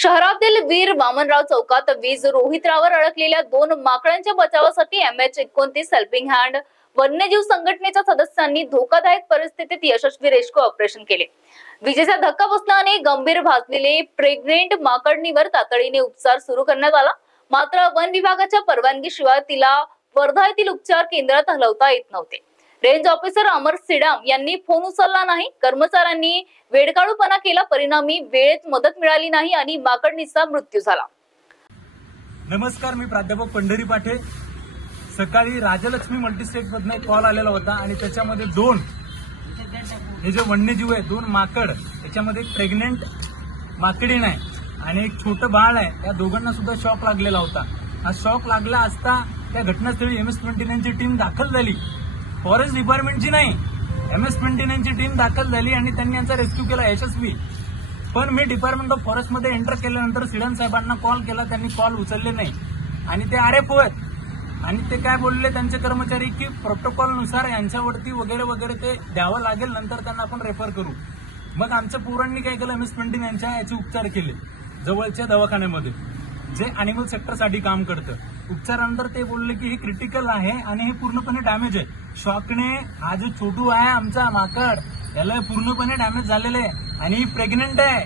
शहरातील वीर वामनराव चौकात वीज रोहित्रावर अडकलेल्या दोन माकडांच्या बचावासाठी एम एच एकोणतीस हेल्पिंग हँड वन्यजीव संघटनेच्या सदस्यांनी धोकादायक परिस्थितीत यशस्वी रेस्क्यू ऑपरेशन केले. विजेचा धक्का बसल्याने गंभीर भाजलेले प्रेग्नेंट माकडणीवर तातडीने उपचार सुरू करण्यात आला. मात्र वन विभागाच्या परवानगीशिवाय तिला वर्धा येथील उपचार केंद्रात हलवता येत नव्हते. रेंज ऑफिसर अमर सिडाम यांनी फोन उचलला नाही. कर्मचाऱ्यांनी वेडकाळूपणा केला. परिणामी वेळेत मदत मिळाली नाही आणि माकडणीचा मृत्यू झाला. नमस्कार मी प्राध्यापक पंढरी पाठे. सकाळी राजलक्ष्मी मल्टीस्टेट मधनं एक कॉल आलेला होता आणि त्याच्यामध्ये दोन हे जे वन्यजीव आहे दोन माकड त्याच्यामध्ये एक प्रेग्नेंट माकडीण आहे आणि एक छोटं बाळ आहे. या दोघांना सुद्धा शॉक लागलेला होता. हा शॉक लागला असता त्या घटनास्थळी एम एस ट्वेंटी नाईनची टीम दाखल झाली. फॉरेस्ट डिपार्टमेंटची नाही एम एस ट्वेंटी नाईनची टीम दाखल झाली आणि त्यांनी यांचा रेस्क्यू केला यशस्वी. पण मी डिपार्टमेंट ऑफ फॉरेस्टमध्ये एंटर केल्यानंतर सिडन साहेबांना कॉल केला त्यांनी कॉल उचलले नाही. आणि ते आरे आहेत आणि ते काय बोलले त्यांचे कर्मचारी की प्रोटोकॉलनुसार यांच्यावरती वगैरे वगैरे ते द्यावं लागेल नंतर त्यांना आपण रेफर करू. मग आमच्या पोरांनी काय केलं एम एस ट्वेंटी यांच्या याचे उपचार केले जवळच्या दवाखान्यामध्ये जे अॅनिमल सेक्टरसाठी काम करतं. उपचारानंतर ते बोलले की हे क्रिटिकल आहे आणि हे पूर्णपणे डॅमेज आहे. शॉकने हा जो छोटू आहे आमचा माकड त्याला पूर्णपणे डॅमेज झालेलं आहे. आणि ही प्रेग्नेंट आहे.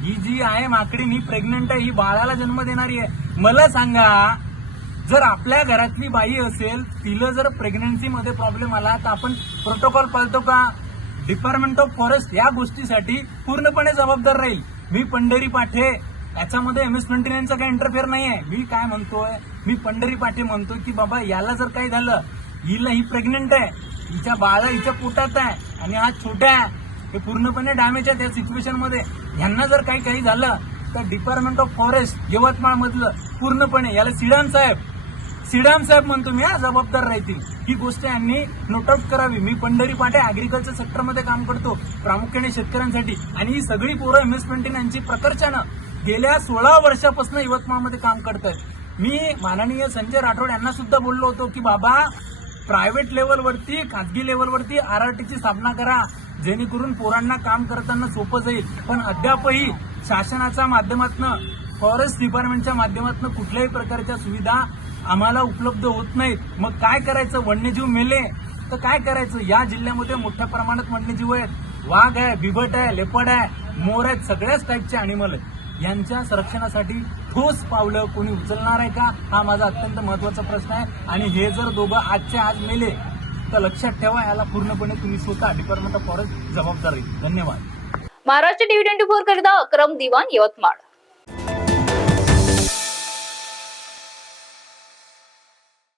ही जी आहे माकडी ही प्रेग्नेंट आहे ही बाळाला जन्म देणारी आहे. मला सांगा जर आपल्या घरातली बाई असेल तिला जर प्रेग्नन्सीमध्ये प्रॉब्लेम आला तर आपण प्रोटोकॉल पाळतो का? डिपार्टमेंट ऑफ फॉरेस्ट या गोष्टीसाठी पूर्णपणे जबाबदार राहील. मी पंढरी पाठे याच्यामध्ये एम एस ट्वेंटी नाईनचा काही इंटरफेअर नाही आहे मी काय म्हणतोय? मी पंढरी पाठे म्हणतोय की बाबा याला जर काही झालं हिला ही प्रेग्नेंट आहे. हिच्या बाळा हिच्या पोटात आहे. आणि हा छोटा आहे. हे पूर्णपणे डॅमेज आहे त्या सिच्युएशनमध्ये ह्यांना यांना जर काही काही झालं तर डिपार्टमेंट ऑफ फॉरेस्ट यवतमाळमधलं पूर्णपणे याला सिडाम साहेब. सिडाम साहेब म्हणतो मी हा जबाबदार राहतील. ही गोष्ट यांनी नोट आउट करावी. मी पंढरी पाटे अॅग्रिकल्चर सेक्टरमध्ये काम करतो प्रामुख्याने शेतकऱ्यांसाठी. आणि ही सगळी पोरं इन्व्हेस्टमेंट यांची प्रकर्षानं गेल्या सोळा वर्षापासून यवतमाळमध्ये काम करतात मी माननीय संजय राठोड यांना सुद्धा बोललो होतो की बाबा प्रायव्हेट लेवलवरती खाजगी लेवलवरती आर आर टीची स्थापना करा. जेणेकरून पोरांना काम करताना सोपं जाईल. पण अद्यापही शासनाच्या माध्यमातून फॉरेस्ट डिपार्टमेंटच्या माध्यमातून कुठल्याही प्रकारच्या सुविधा आम्हाला उपलब्ध होत नाहीत. मग काय करायचं? वन्यजीव मेले. तर काय करायचं? या जिल्ह्यामध्ये मोठ्या प्रमाणात वन्यजीव आहेत. वाघ आहे बिबट आहे लेपड आहे मोर आहेत सगळ्याच टाईपचे अॅनिमल आहेत. यांच्या संरक्षणासाठी ठोस पावलं कोणी उचलणार आहे का? हा माझा अत्यंत महत्त्वाचा प्रश्न आहे. आणि हे जर दोघं आजच्या आज मेले तर लक्षात ठेवा याला पूर्णपणे तुम्ही स्वतः डिपार्टमेंट ऑफ फॉरेस्ट जबाबदार धन्यवाद. महाराष्ट्र टीव्ही ट्वेंटी फोर करिता अक्रम दिवाण यवतमाळ.